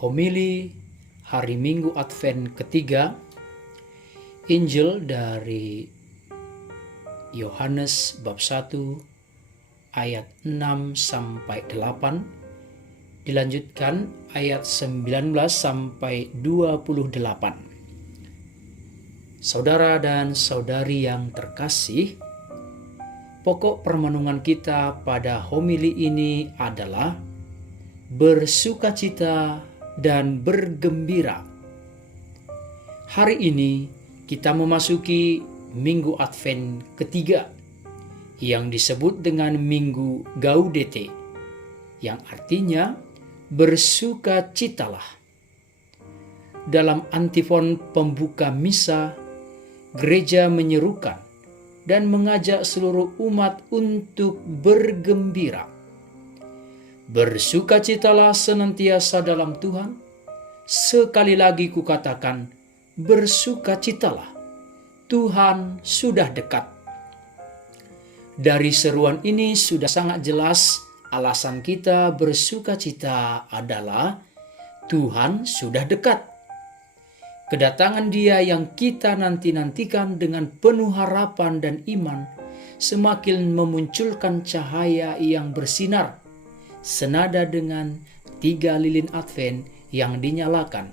Homili hari Minggu Advent ketiga, Injil dari Yohanes bab 1 ayat 6 sampai 8, dilanjutkan ayat 19 sampai 28. Saudara dan saudari yang terkasih, pokok permenungan kita pada homili ini adalah bersukacita dan bergembira. Hari ini kita memasuki Minggu Advent ketiga yang disebut dengan Minggu Gaudete, yang artinya bersukacitalah. Dalam antifon pembuka misa, gereja menyerukan dan mengajak seluruh umat untuk bergembira. Bersukacitalah senantiasa dalam Tuhan. Sekali lagi kukatakan, bersukacitalah. Tuhan sudah dekat. Dari seruan ini sudah sangat jelas alasan kita bersukacita adalah Tuhan sudah dekat. Kedatangan Dia yang kita nanti-nantikan dengan penuh harapan dan iman semakin memunculkan cahaya yang bersinar, senada dengan 3 lilin Advent yang dinyalakan,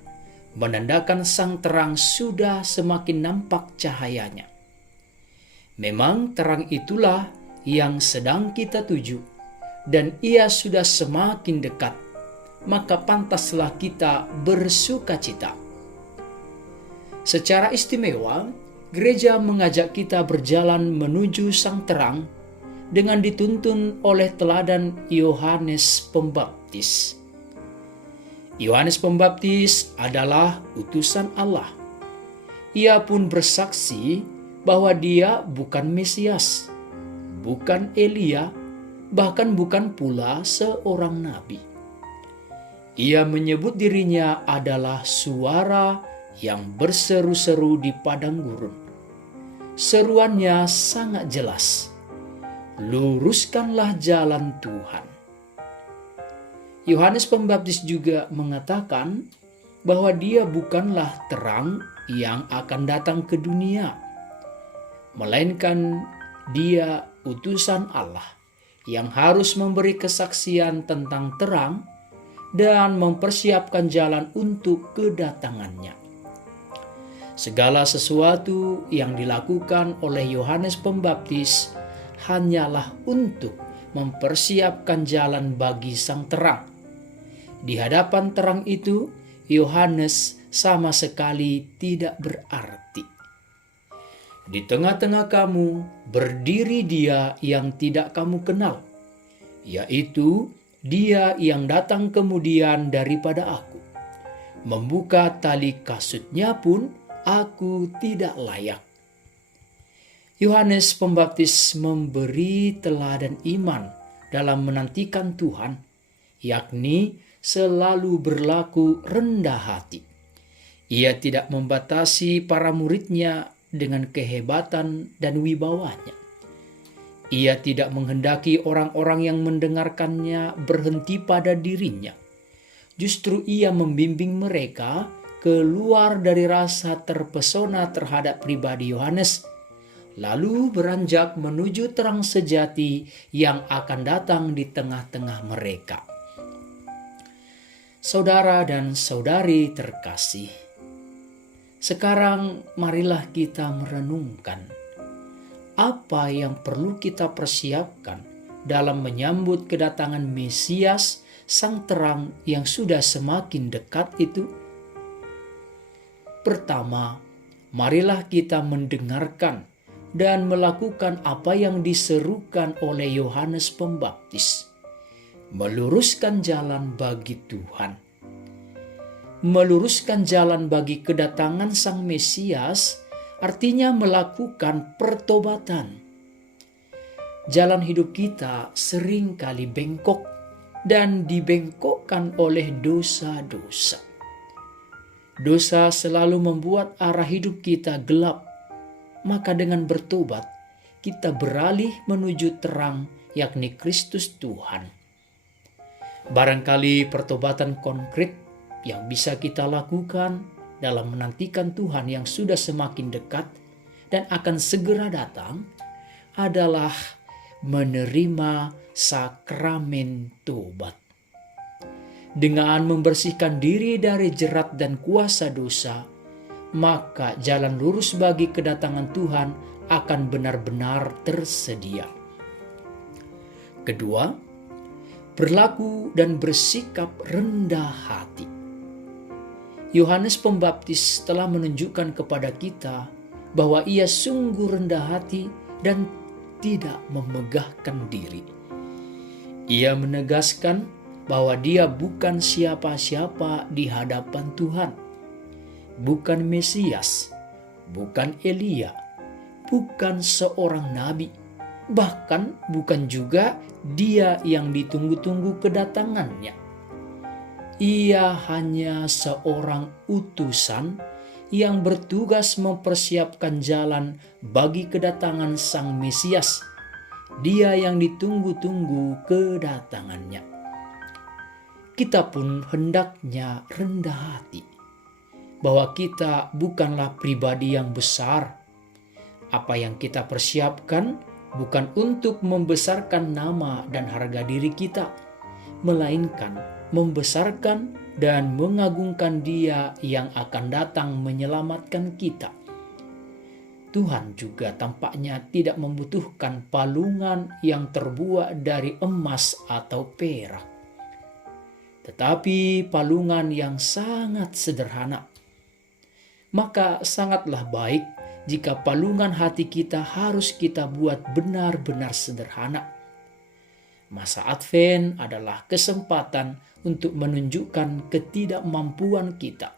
menandakan sang terang sudah semakin nampak cahayanya. Memang terang itulah yang sedang kita tuju, dan ia sudah semakin dekat, maka pantaslah kita bersukacita. Secara istimewa, gereja mengajak kita berjalan menuju sang terang dengan dituntun oleh teladan Yohanes Pembaptis. Yohanes Pembaptis adalah utusan Allah. Ia pun bersaksi bahwa dia bukan Mesias, bukan Elia, bahkan bukan pula seorang nabi. Ia menyebut dirinya adalah suara yang berseru-seru di padang gurun. Seruannya sangat jelas. Luruskanlah jalan Tuhan. Yohanes Pembaptis juga mengatakan bahwa dia bukanlah terang yang akan datang ke dunia, melainkan dia utusan Allah yang harus memberi kesaksian tentang terang dan mempersiapkan jalan untuk kedatangannya. Segala sesuatu yang dilakukan oleh Yohanes Pembaptis hanyalah untuk mempersiapkan jalan bagi sang terang. Di hadapan terang itu, Yohanes sama sekali tidak berarti. Di tengah-tengah kamu berdiri Dia yang tidak kamu kenal, yaitu Dia yang datang kemudian daripada aku. Membuka tali kasutnya pun aku tidak layak. Yohanes Pembaptis memberi teladan iman dalam menantikan Tuhan, yakni selalu berlaku rendah hati. Ia tidak membatasi para muridnya dengan kehebatan dan wibawanya. Ia tidak menghendaki orang-orang yang mendengarkannya berhenti pada dirinya. Justru ia membimbing mereka keluar dari rasa terpesona terhadap pribadi Yohanes, lalu beranjak menuju terang sejati yang akan datang di tengah-tengah mereka. Saudara dan saudari terkasih, sekarang marilah kita merenungkan apa yang perlu kita persiapkan dalam menyambut kedatangan Mesias, sang terang yang sudah semakin dekat itu. Pertama, marilah kita mendengarkan dan melakukan apa yang diserukan oleh Yohanes Pembaptis. Meluruskan jalan bagi Tuhan. Meluruskan jalan bagi kedatangan Sang Mesias artinya melakukan pertobatan. Jalan hidup kita sering kali bengkok dan dibengkokkan oleh dosa-dosa. Dosa selalu membuat arah hidup kita gelap. Maka dengan bertobat, kita beralih menuju terang, yakni Kristus Tuhan. Barangkali pertobatan konkret yang bisa kita lakukan dalam menantikan Tuhan yang sudah semakin dekat dan akan segera datang adalah menerima sakramen tobat. Dengan membersihkan diri dari jerat dan kuasa dosa, maka jalan lurus bagi kedatangan Tuhan akan benar-benar tersedia. Kedua, berlaku dan bersikap rendah hati. Yohanes Pembaptis telah menunjukkan kepada kita bahwa ia sungguh rendah hati dan tidak memegahkan diri. Ia menegaskan bahwa dia bukan siapa-siapa di hadapan Tuhan, bukan Mesias, bukan Elia, bukan seorang nabi, bahkan bukan juga dia yang ditunggu-tunggu kedatangannya. Ia hanya seorang utusan yang bertugas mempersiapkan jalan bagi kedatangan Sang Mesias. Dia yang ditunggu-tunggu kedatangannya. Kita pun hendaknya rendah hati, bahwa kita bukanlah pribadi yang besar. Apa yang kita persiapkan bukan untuk membesarkan nama dan harga diri kita, melainkan membesarkan dan mengagungkan Dia yang akan datang menyelamatkan kita. Tuhan juga tampaknya tidak membutuhkan palungan yang terbuat dari emas atau perak, tetapi palungan yang sangat sederhana. Maka sangatlah baik jika palungan hati kita harus kita buat benar-benar sederhana. Masa Advent adalah kesempatan untuk menunjukkan ketidakmampuan kita,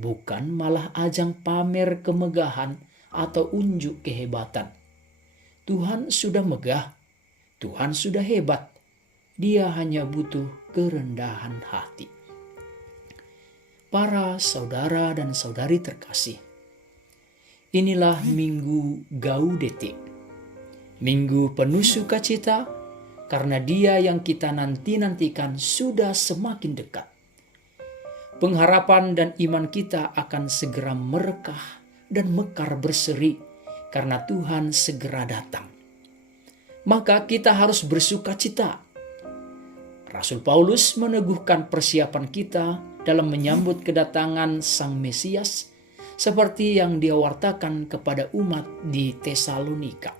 bukan malah ajang pamer kemegahan atau unjuk kehebatan. Tuhan sudah megah, Tuhan sudah hebat. Dia hanya butuh kerendahan hati. Para saudara dan saudari terkasih, inilah Minggu Gaudete, Minggu penuh sukacita, karena Dia yang kita nanti-nantikan sudah semakin dekat. Pengharapan dan iman kita akan segera merekah dan mekar berseri karena Tuhan segera datang. Maka kita harus bersukacita. Rasul Paulus meneguhkan persiapan kita dalam menyambut kedatangan Sang Mesias seperti yang dia wartakan kepada umat di Tesalonika.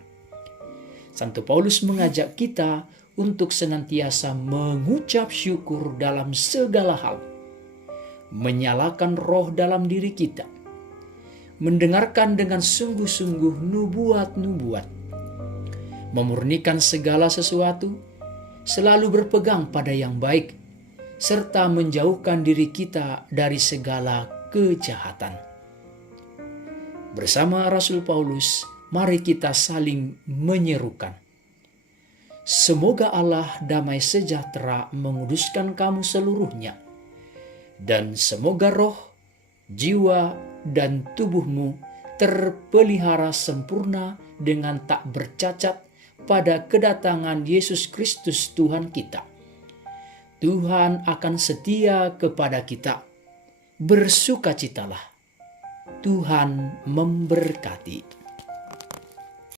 Santo Paulus mengajak kita untuk senantiasa mengucap syukur dalam segala hal, menyalakan roh dalam diri kita, mendengarkan dengan sungguh-sungguh nubuat-nubuat, memurnikan segala sesuatu, selalu berpegang pada yang baik, serta menjauhkan diri kita dari segala kejahatan. Bersama Rasul Paulus, mari kita saling menyerukan. Semoga Allah damai sejahtera menguduskan kamu seluruhnya, dan semoga roh, jiwa, dan tubuhmu terpelihara sempurna dengan tak bercacat pada kedatangan Yesus Kristus Tuhan kita. Tuhan akan setia kepada kita. Bersukacitalah. Tuhan memberkati.